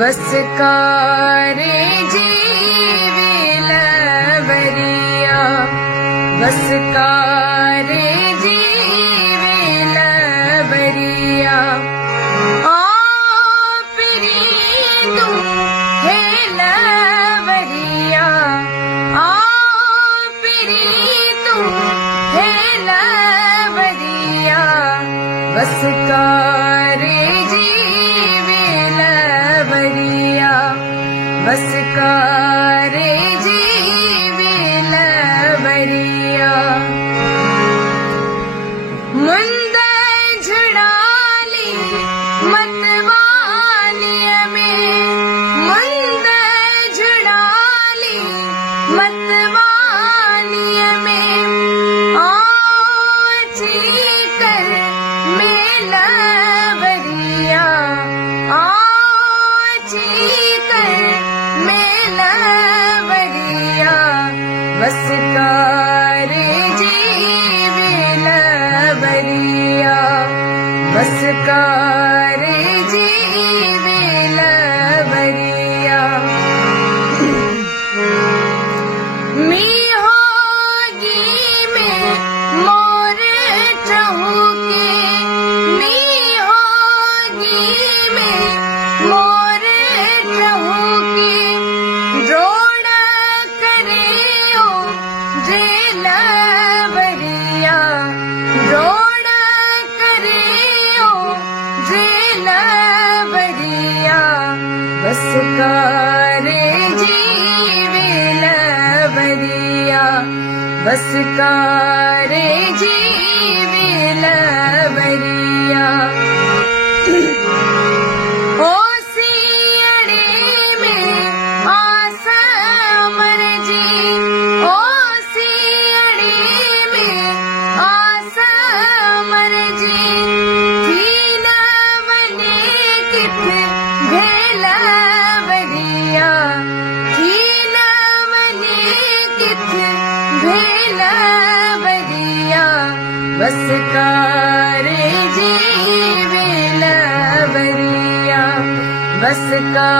बस कारे जीविलवरिया बस कारे जीविलवरिया आपरी तू है लवरिया आपरी तू है लवरिया बस कारे जीविलवरिया बस कारे जीविलवरिया मुंद झड़ाली मतवालिय में मुंद झड़ाली मतवालिय में आची कर मेलवरिया आची कर मेलवरिया बस कारे जीविलवरिया बस कारे जीविलवरिया मी होगी में मोर चहूके मी होगी में मोर चहूके जोड़ करेओ जेलवरिया जोड़ करेओ जेलवरिया बस कारे जीविलवरिया बस कारे जीविलवरिया ओ सियड़े में आस अमर जी ओ सियड़े में आस अमर जी थीन बने कित भेलवरिया थीन बने कित भेलवरिया बस कारे जीविलवरिया बस का